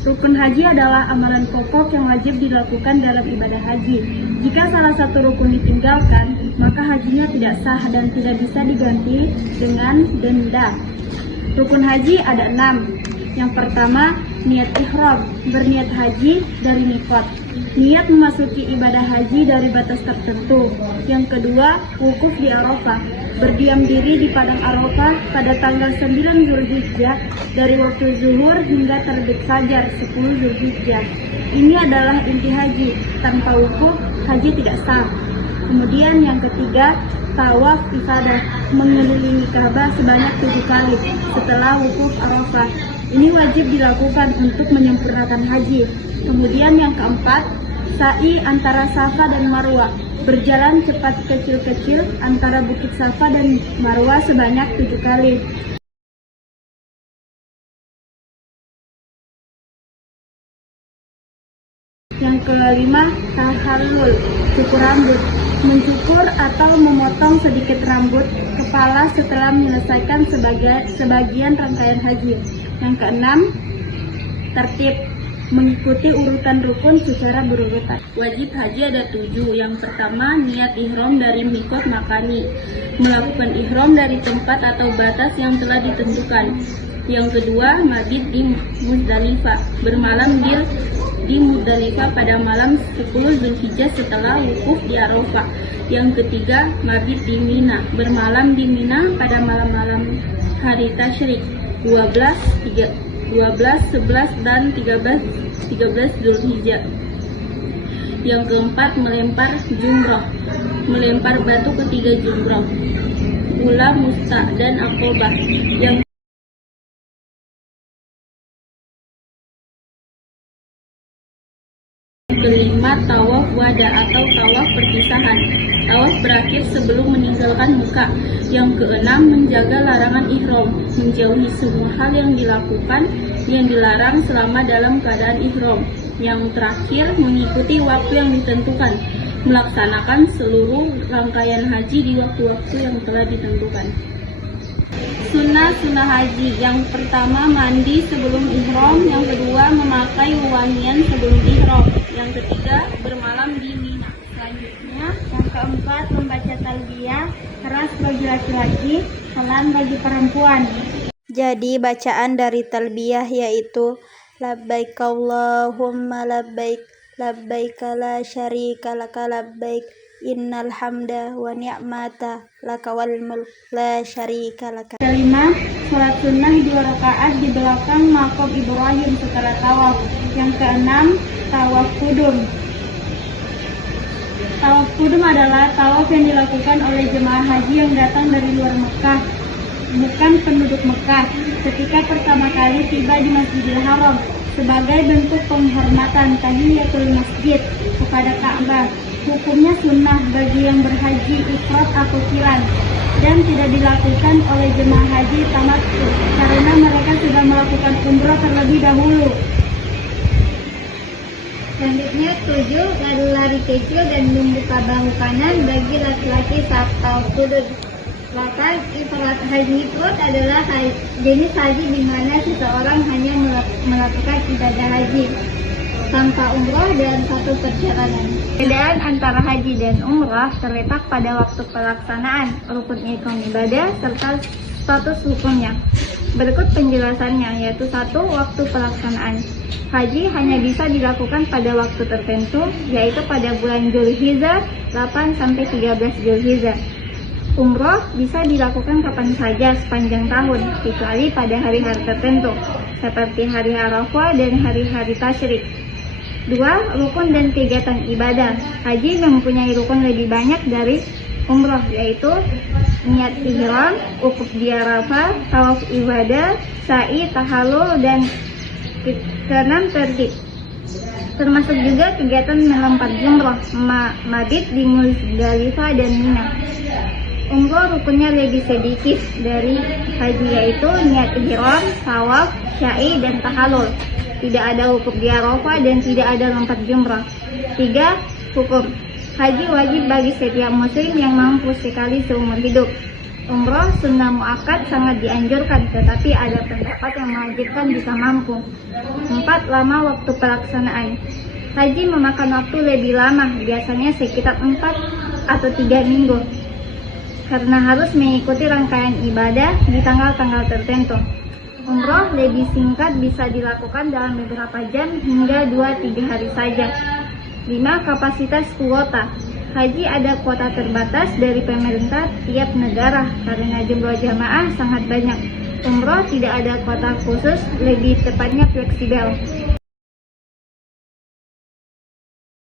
Rukun haji adalah amalan pokok yang wajib dilakukan dalam ibadah haji. Jika salah satu rukun ditinggalkan, maka hajinya tidak sah dan tidak bisa diganti dengan denda. Rukun haji ada 6. Yang pertama, niat ihram, berniat haji dari mikot. Niat memasuki ibadah haji dari batas tertentu. Yang kedua, wukuf di Arafah, berdiam diri di padang Arafah pada tanggal 9 Zulhijjah dari waktu zuhur hingga terbit fajar 10 Zulhijjah. Ini adalah inti haji. Tanpa wukuf, haji tidak sah. Kemudian yang ketiga, tawaf ifadah, mengelilingi Ka'bah sebanyak 7 kali setelah wukuf Arafah. Ini wajib dilakukan untuk menyempurnakan haji. Kemudian yang keempat, sa'i antara Safa dan Marwah, berjalan cepat kecil-kecil antara Bukit Safa dan Marwah sebanyak 7 kali. Yang kelima, tahallul, cukur rambut, mencukur atau memotong sedikit rambut kepala setelah menyelesaikan sebagian rangkaian haji. Yang keenam, tertib, mengikuti urutan rukun secara berurutan. Wajib haji ada 7. Yang pertama, niat ihram dari mikot makani, melakukan ihram dari tempat atau batas yang telah ditentukan. Yang kedua, mabit di Muzdalifah, bermalam di Muzdalifah pada malam 10 Zulhijjah setelah wukuf di Arafah. Yang ketiga, mabit di Mina, bermalam di Mina pada malam-malam hari tasyrik 12, 11, dan 13 Zulhijjah. Yang keempat, melempar jumroh, melempar batu ketiga jumroh, ula, musta, dan aqobah. Yang kelima, tawaf wada atau tawaf perpisahan. Tawaf berakhir sebelum meninggalkan Mekah. Yang keenam, menjaga larangan ihram, menjauhi semua hal yang dilarang selama dalam keadaan ihram. Yang terakhir, mengikuti waktu yang ditentukan, melaksanakan seluruh rangkaian haji di waktu-waktu yang telah ditentukan. Sunnah haji. Yang pertama, mandi sebelum ihram. Yang kedua, memakai wangian sebelum ihram. Yang ketiga, bermalam di Mina. Selanjutnya, yang keempat, membaca talbiyah, keras bagi laki-laki, pelan bagi perempuan. Jadi bacaan dari talbiyah yaitu labbaik Allahumma labbaik, labbaik la syarika laka labbaik, innal hamda wa ni'mata laka wal mulk la syarika laka. Kelima, sholat sunnah 2 rakaat di belakang maqam Ibrahim setelah tawaf. Yang keenam, tawaf kudum. Tawaf kudum adalah tawaf yang dilakukan oleh jemaah haji yang datang dari luar Mekah, bukan penduduk Mekah, ketika pertama kali tiba di Masjidil Haram sebagai bentuk penghormatan tahiyatul masjid kepada Ka'bah. Hukumnya sunnah bagi yang berhaji ifrad atau qiran dan tidak dilakukan oleh jemaah haji tamattu karena mereka sudah melakukan umrah terlebih dahulu. Selanjutnya 7, lari kecil dan membuka bahu kanan bagi laki-laki saat tawaf kudum. 8, ifrad haji ifrad adalah jenis haji di mana seseorang hanya melakukan ibadah haji tanpa umrah dan 1 perjalanan. Perbedaan antara haji dan umrah terletak pada waktu pelaksanaan, rukun ihram ibadah, serta status hukumnya. Berikut penjelasannya, yaitu 1. Waktu pelaksanaan. Haji hanya bisa dilakukan pada waktu tertentu, yaitu pada bulan Zulhijjah 8 sampai 13 Zulhijjah. Umroh bisa dilakukan kapan saja sepanjang tahun, kecuali pada hari-hari tertentu, seperti hari Arafah dan hari-hari tasyrik. 2. Rukun dan kegiatan ibadah. Haji mempunyai rukun lebih banyak dari umroh, yaitu niat ihram, wukuf di Arafah, tawaf ibadah, sa'i, tahallul, dan keenam tertib. Termasuk juga kegiatan melempar jumroh, mabit di Muzdalifah dan Mina. Umroh rukunnya lebih sedikit dari haji, yaitu niat ihram, tawaf, sa'i, dan tahallul. Tidak ada wukuf di Arafah dan tidak ada lempar jumroh. 3. Hukum haji wajib bagi setiap muslim yang mampu sekali seumur hidup. Umroh sunnah muakkad sangat dianjurkan, tetapi ada pendapat yang mewajibkan jika mampu. 4. 4 lama waktu pelaksanaan. Haji memakan waktu lebih lama, biasanya sekitar 4 atau 3 minggu, karena harus mengikuti rangkaian ibadah di tanggal-tanggal tertentu. Umroh lebih singkat, bisa dilakukan dalam beberapa jam hingga 2-3 hari saja. 5. Kapasitas kuota. Haji ada kuota terbatas dari pemerintah tiap negara karena jumlah jamaah sangat banyak. Umroh tidak ada kuota khusus, lebih tepatnya fleksibel.